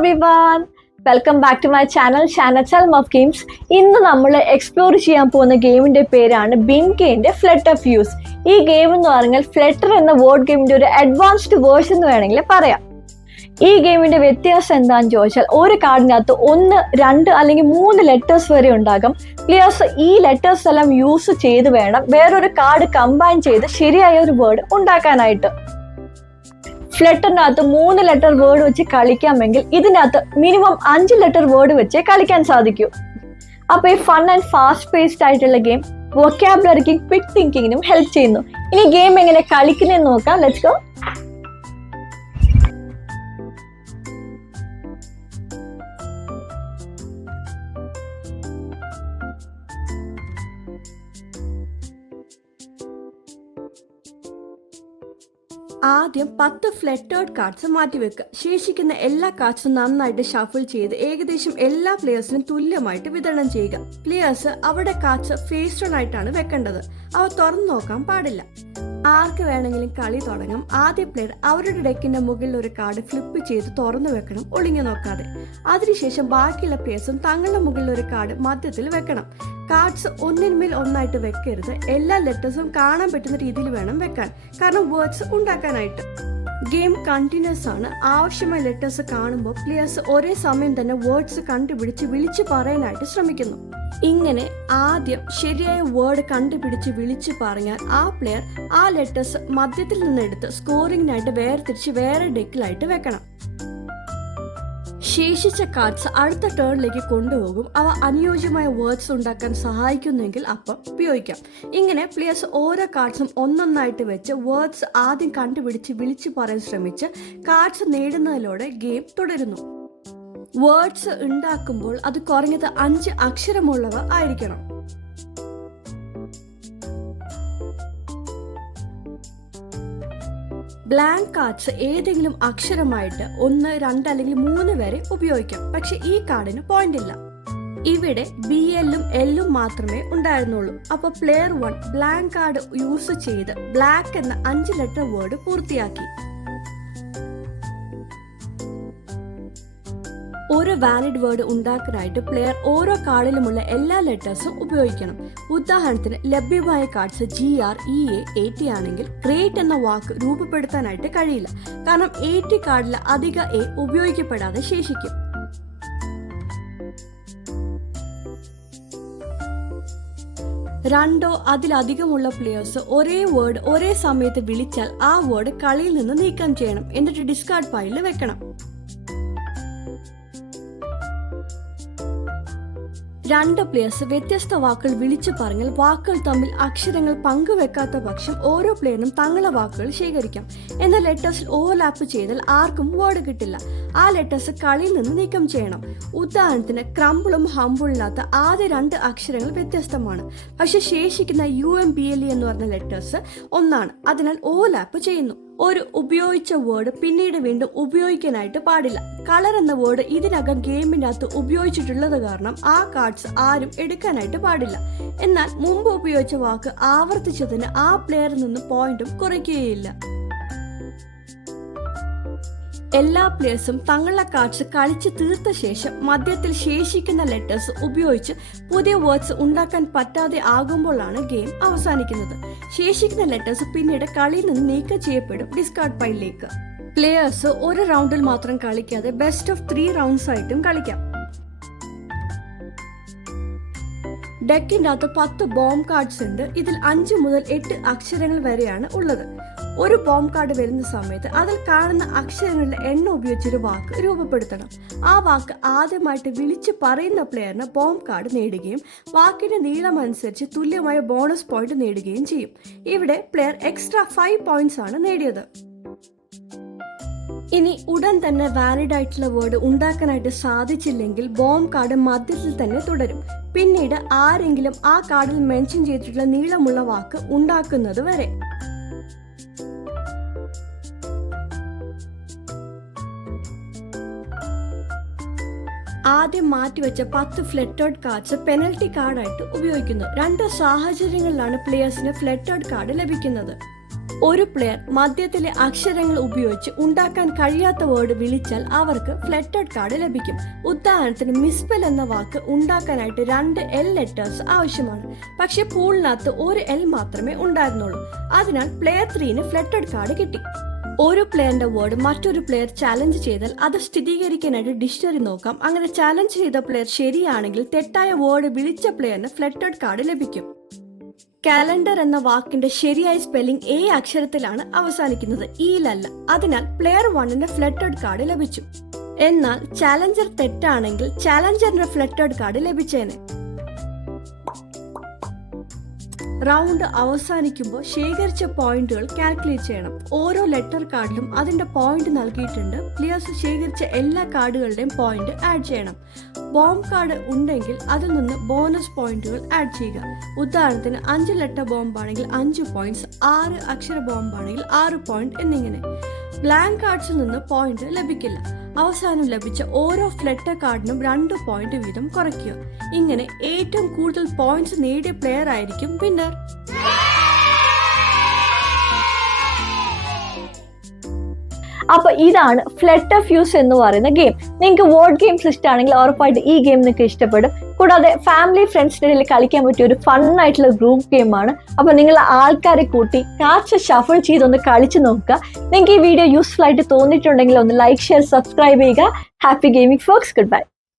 everyone, welcome back to my channel ഷാനച്ചൽ of games. ഇന്ന് നമ്മൾ എക്സ്പ്ലോർ ചെയ്യാൻ പോകുന്ന ഗെയിമിന്റെ പേരാണ് ബിങ്കേന്റെ ഫ്ലട്ടർ ഫ്യൂസ്. ഈ ഗെയിം എന്ന് പറഞ്ഞാൽ ഫ്ലട്ടർ എന്ന വേർഡ് ഗെയിമിന്റെ ഒരു അഡ്വാൻസ്ഡ് വേർഷൻ എന്ന് വേണമെങ്കിൽ പറയാം. ഈ ഗെയിമിന്റെ വ്യത്യാസം എന്താണെന്ന് ചോദിച്ചാൽ, ഒരു കാർഡിനകത്ത് 1, 2 അല്ലെങ്കിൽ 3 ലെറ്റേഴ്സ് വരെ ഉണ്ടാകും. പ്ലേയേഴ്സ് ഈ ലെറ്റേഴ്സ് എല്ലാം യൂസ് ചെയ്ത് വേണം വേറൊരു കാർഡ് കമ്പൈൻ ചെയ്ത് ശരിയായ ഒരു വേർഡ് ഉണ്ടാക്കാനായിട്ട്. ഫ്ലട്ടറിനകത്ത് 3 ലെറ്റർ വേർഡ് വെച്ച് കളിക്കാമെങ്കിൽ ഇതിനകത്ത് മിനിമം 5 ലെറ്റർ വേർഡ് വെച്ച് കളിക്കാൻ സാധിക്കൂ. അപ്പൊ ഈ ഫൺ ആൻഡ് ഫാസ്റ്റ് പേസ്ഡ് ആയിട്ടുള്ള ഗെയിം വൊക്കാബുലറിക്കും ക്വിക്ക് തിങ്കിങ്ങിനും ഹെൽപ്പ് ചെയ്യുന്നു. ഇനി ഗെയിം എങ്ങനെ കളിക്കുന്നതെന്ന് നോക്കാം. Let's go. ആദ്യം 10 ഫ്ലട്ടേർഡ് കാർഡ്സ് മാറ്റിവെക്കുക. ശേഷിക്കുന്ന എല്ലാ കാർഡ്സും നന്നായിട്ട് ഷഫിൾ ചെയ്ത് ഏകദേശം എല്ലാ പ്ലേയേഴ്സിനും തുല്യമായിട്ട് വിതരണം ചെയ്യുക. പ്ലേയേഴ്സ് അവരുടെ കാർഡ്സ് ഫേസ് ഓൺ ആയിട്ടാണ് വെക്കേണ്ടത്. അവ തുറന്നു നോക്കാൻ പാടില്ല. ആർക്ക് വേണമെങ്കിലും കളി തുടങ്ങാം. ആദ്യ പ്ലെയർ അവരുടെ ഡെക്കിന്റെ മുകളിൽ ഒരു കാർഡ് ഫ്ലിപ്പ് ചെയ്ത് തുറന്നു വെക്കണം, ഒളിഞ്ഞു നോക്കാതെ. അതിനുശേഷം ബാക്കിയുള്ള പ്ലേയേഴ്സും തങ്ങളുടെ മുകളിൽ ഒരു കാർഡ് മധ്യത്തിൽ വെക്കണം. കാർഡ്സ് ഒന്നിന്മേൽ ഒന്നായിട്ട് വെക്കരുത്. എല്ലാ ലെറ്റേഴ്സും കാണാൻ പറ്റുന്ന രീതിയിൽ വേണം വെക്കാൻ, കാരണം വേർഡ്സ് ഉണ്ടാക്കാനായിട്ട്. ഗെയിം കണ്ടിന്യൂസ് ആണ്. ആവശ്യമായ ലെറ്റേഴ്സ് കാണുമ്പോൾ പ്ലേയേഴ്സ് ഒരേ സമയം തന്നെ വേർഡ്സ് കണ്ടുപിടിച്ച് വിളിച്ചു പറയാനായിട്ട് ശ്രമിക്കുന്നു. ഇങ്ങനെ ആദ്യം ശരിയായ വേർഡ് കണ്ടുപിടിച്ച് വിളിച്ചു പറഞ്ഞാൽ ആ പ്ലെയർ ആ ലെറ്റേഴ്സ് മധ്യത്തിൽ നിന്നെടുത്ത് സ്കോറിങ്ങിനായിട്ട് വേർതിരിച്ച് വേറെ ഡെക്കിലായിട്ട് വെക്കണം. ശേഷിച്ച കാർഡ്സ് അടുത്ത ടേണിലേക്ക് കൊണ്ടുപോകും. അവ അനുയോജ്യമായ വേർഡ്സ് ഉണ്ടാക്കാൻ സഹായിക്കുന്നെങ്കിൽ അപ്പം ഉപയോഗിക്കാം. ഇങ്ങനെ പ്ലേയേഴ്സ് ഓരോ കാർഡ്സും ഒന്നൊന്നായിട്ട് വെച്ച് വേർഡ്സ് ആദ്യം കണ്ടുപിടിച്ച് വിളിച്ചു പറയാൻ ശ്രമിച്ച് കാർഡ്സ് നേടുന്നതിലൂടെ ഗെയിം തുടരുന്നു. വേർഡ്സ് ഉണ്ടാക്കുമ്പോൾ അത് കുറഞ്ഞത് 5 അക്ഷരമുള്ളവ ആയിരിക്കണം. ബ്ലാങ്ക് കാർഡ്സ് ഏതെങ്കിലും അക്ഷരമായിട്ട് 1, 2 അല്ലെങ്കിൽ 3 വരെ ഉപയോഗിക്കാം. പക്ഷെ ഈ കാർഡിന് പോയിന്റ് ഇല്ല. ഇവിടെ BLും Lഉം മാത്രമേ ഉണ്ടായിരുന്നുള്ളൂ. അപ്പൊ പ്ലെയർ 1 ബ്ലാങ്ക് കാർഡ് യൂസ് ചെയ്ത് ബ്ലാക്ക് എന്ന 5 ലെറ്റർ വേർഡ് പൂർത്തിയാക്കി. ഒരു വാലിഡ് വേർഡ് ഉണ്ടാക്കാനായിട്ട് പ്ലെയർ ഓരോ കാർഡിലുമുള്ള എല്ലാ ലെറ്റേഴ്സും ഉപയോഗിക്കണം. ഉദാഹരണത്തിന് ലഭ്യമായ കാർഡ്സ് GR, EA, AT ആണെങ്കിൽ ഗ്രേറ്റ് എന്ന വാക്ക് രൂപപ്പെടുത്താനായിട്ട് കഴിയില്ല, കാരണം AT കാർഡിൽ അധിക A ഉപയോഗിക്കപ്പെടാതെ ശേഷിക്കും. രണ്ടോ അതിലധികമുള്ള പ്ലേയേഴ്സ് ഒരേ വേർഡ് ഒരേ സമയത്ത് വിളിച്ചാൽ ആ വേർഡ് കളിയിൽ നിന്ന് നീക്കം ചെയ്യണം, എന്നിട്ട് ഡിസ്കാർഡ് പൈലിൽ വെക്കണം. 2 പ്ലേയേഴ്സ് വ്യത്യസ്ത വാക്കുകൾ വിളിച്ചു പറഞ്ഞാൽ വാക്കുകൾ തമ്മിൽ അക്ഷരങ്ങൾ പങ്കുവെക്കാത്ത പക്ഷം ഓരോ പ്ലെയറിനും തങ്ങളുടെ വാക്കുകൾ ശേഖരിക്കാം. എന്നാൽ ലെറ്റേഴ്സിൽ ഓവർലാപ്പ് ചെയ്താൽ ആർക്കും വേർഡ് കിട്ടില്ല. ആ ലെറ്റേഴ്സ് കളിയിൽ നിന്ന് നീക്കം ചെയ്യണം. ഉദാഹരണത്തിന് ക്രംബിളും ഹംബിളിനകത്ത് ആദ്യ 2 അക്ഷരങ്ങൾ വ്യത്യസ്തമാണ്, പക്ഷെ ശേഷിക്കുന്ന UMBLE എന്ന് പറഞ്ഞ ലെറ്റേഴ്സ് ഒന്നാണ്. അതിനാൽ ഓവർലാപ്പ് ചെയ്യുന്നു. ഒരു ഉപയോഗിച്ച വേർഡ് പിന്നീട് വീണ്ടും ഉപയോഗിക്കാനായിട്ട് പാടില്ല. കളർ എന്ന വേർഡ് ഇതിനകം ഗെയിമിന്റെ അകത്ത് ഉപയോഗിച്ചിട്ടുള്ളത് കാരണം ആ കാർഡ്സ് ആരും എടുക്കാനായിട്ട് പാടില്ല. എന്നാൽ മുമ്പ് ഉപയോഗിച്ച വാക്ക് ആവർത്തിച്ചതിന് ആ പ്ലെയറിൽ നിന്ന് പോയിന്റും കുറയ്ക്കുകയില്ല. എല്ലാ പ്ലേയേഴ്സും തങ്ങളുടെ കാർഡ്സ് കളിച്ച് തീർത്ത ശേഷം മധ്യത്തിൽ ശേഷിക്കുന്ന ലെറ്റേഴ്സ് ഉപയോഗിച്ച് പുതിയ വേർഡ്സ് ഉണ്ടാക്കാൻ പറ്റാതെ ആകുമ്പോഴാണ് ഗെയിം അവസാനിക്കുന്നത്. ശേഷിക്കുന്ന ലെറ്റേഴ്സ് പിന്നീട് കളിയിൽ നിന്ന് നീക്കം ചെയ്യപ്പെടും ഡിസ്കാർഡ് പൈലിലേക്ക്. പ്ലേയേഴ്സ് ഒരു റൗണ്ടിൽ മാത്രം കളിക്കാതെ ബെസ്റ്റ് ഓഫ് 3 റൗണ്ട്സ് ആയിട്ടും കളിക്കാം. ഡെക്കിന്റെ അകത്ത് 10 ബോംബ് കാർഡ്സ് ഉണ്ട്. ഇതിൽ 5 മുതൽ 8 അക്ഷരങ്ങൾ വരെയാണ് ഉള്ളത്. ഒരു ബോംബ് കാർഡ് വരുന്ന സമയത്ത് അതിൽ കാണുന്ന അക്ഷരങ്ങളുടെ എണ്ണം ഉപയോഗിച്ചൊരു വാക്ക് രൂപപ്പെടുത്തണം. ആ വാക്ക് ആദ്യമായിട്ട് വിളിച്ചു പറയുന്ന പ്ലെയറിന് ബോംബ് കാർഡ് നേടുകയും വാക്കിന്റെ നീളം അനുസരിച്ച് തുല്യമായ ബോണസ് പോയിന്റ് നേടുകയും ചെയ്യും. ഇവിടെ പ്ലെയർ എക്സ്ട്രാ 5 പോയിന്റ്സ് ആണ് നേടിയത്. ഇനി ഉടൻ തന്നെ വാലിഡ് ആയിട്ടുള്ള വേർഡ് ഉണ്ടാക്കാനായിട്ട് സാധിച്ചില്ലെങ്കിൽ ബോംബ് കാർഡ് മധ്യത്തിൽ തന്നെ തുടരും. പിന്നീട് ആരെങ്കിലും ആ കാർഡിൽ മെൻഷൻ ചെയ്തിട്ടുള്ള നീളമുള്ള വാക്ക് ഉണ്ടാക്കുന്നത് വരെ. ആദ്യം മാറ്റിവെച്ച 10 ഫ്ലട്ടേർഡ് കാർഡ്സ് പെനൽറ്റി കാർഡായിട്ട് ഉപയോഗിക്കുന്നു. 2 സാഹചര്യങ്ങളിലാണ് പ്ലേയേഴ്സിന് ഫ്ലട്ടേർഡ് കാർഡ് ലഭിക്കുന്നത്. ഒരു പ്ലെയർ മധ്യത്തിലെ അക്ഷരങ്ങൾ ഉപയോഗിച്ച് ഉണ്ടാക്കാൻ കഴിയാത്ത വേർഡ് വിളിച്ചാൽ അവർക്ക് ഫ്ലറ്റഡ് കാർഡ് ലഭിക്കും. ഉദാഹരണത്തിന് മിസ്പെൽ എന്ന വാക്ക് ഉണ്ടാക്കാനായിട്ട് 2 L ലെറ്റേഴ്സ് ആവശ്യമാണ്. പക്ഷെ പൂളിനകത്ത് ഒരു L മാത്രമേ ഉണ്ടായിരുന്നുള്ളൂ. അതിനാൽ പ്ലെയർ 3ന് ഫ്ലറ്റഡ് കാർഡ് കിട്ടി. ഒരു പ്ലെയറിന്റെ വേർഡ് മറ്റൊരു പ്ലെയർ ചാലഞ്ച് ചെയ്താൽ അത് സ്ഥിരീകരിക്കാനായിട്ട് ഡിക്ഷണറി നോക്കാം. അങ്ങനെ ചാലഞ്ച് ചെയ്ത പ്ലെയർ ശരിയാണെങ്കിൽ തെറ്റായ വേർഡ് വിളിച്ച പ്ലെയറിന് ഫ്ലറ്റഡ് കാർഡ് ലഭിക്കും. കാലണ്ടർ എന്ന വാക്കിന്റെ ശരിയായ സ്പെല്ലിംഗ് A അക്ഷരത്തിലാണ് അവസാനിക്കുന്നത്, ഇയിലല്ല. അതിനാൽ പ്ലെയർ 1ന് ഫ്ലറ്റഡ് കാർഡ് ലഭിച്ചു. എന്നാൽ ചാലഞ്ചർ തെറ്റാണെങ്കിൽ ചാലഞ്ചറിന് ഫ്ലറ്റഡ് കാർഡ് ലഭിച്ചേനെ. റൗണ്ട് അവസാനിക്കുമ്പോൾ ശേഖരിച്ച പോയിന്റുകൾ കാൽക്കുലേറ്റ് ചെയ്യണം. ഓരോ ലെറ്റർ കാർഡിലും അതിന്റെ പോയിന്റ് നൽകിയിട്ടുണ്ട്. പ്ലെയേഴ്സ് ശേഖരിച്ച എല്ലാ കാർഡുകളുടെയും പോയിന്റ് ആഡ് ചെയ്യണം. ബോംബ് കാർഡ് ഉണ്ടെങ്കിൽ അതിൽ നിന്ന് ബോണസ് പോയിന്റുകൾ ആഡ് ചെയ്യുക. ഉദാഹരണത്തിന് 5 ലെറ്റർ ബോംബാണെങ്കിൽ 5 പോയിന്റ്സ്, 6 അക്ഷര ബോംബാണെങ്കിൽ 6 പോയിന്റ് എന്നിങ്ങനെ. ബ്ലാങ്ക് കാർഡ്സിൽ നിന്ന് പോയിന്റ് ലഭിക്കില്ല. അവസാനം ലഭിച്ച ഓരോ ഫ്ലറ്റർ കാർഡിനും 2 പോയിന്റ് വീതം കുറയ്ക്കുക. ഇങ്ങനെ ഏറ്റവും കൂടുതൽ പോയിന്റ്സ് നേടിയ പ്ലെയർ ആയിരിക്കും വിന്നർ. അപ്പൊ ഇതാണ് ഫ്ലറ്റർ ഫ്യൂസ് എന്ന് പറയുന്ന ഗെയിം. നിങ്ങൾക്ക് വേർഡ് ഗെയിംസ് ഇഷ്ടമാണെങ്കിൽ ഉറപ്പായിട്ട് ഈ ഗെയിം നിങ്ങൾക്ക് ഇഷ്ടപ്പെടും. കൂടാതെ ഫാമിലി ഫ്രണ്ട്സിന്റെ ഇടയിൽ കളിക്കാൻ പറ്റിയ ഒരു ഫൺ ആയിട്ടുള്ള ഗ്രൂപ്പ് ഗെയിമാണ്. അപ്പൊ നിങ്ങൾ ആൾക്കാരെ കൂട്ടി കാർഡ്സ് ഷഫിൾ ചെയ്തൊന്ന് കളിച്ചു നോക്കുക. നിങ്ങൾക്ക് ഈ വീഡിയോ യൂസ്ഫുൾ ആയിട്ട് തോന്നിയിട്ടുണ്ടെങ്കിൽ ഒന്ന് ലൈക്ക്, ഷെയർ, സബ്സ്ക്രൈബ് ചെയ്യുക. Happy gaming folks. Good bye.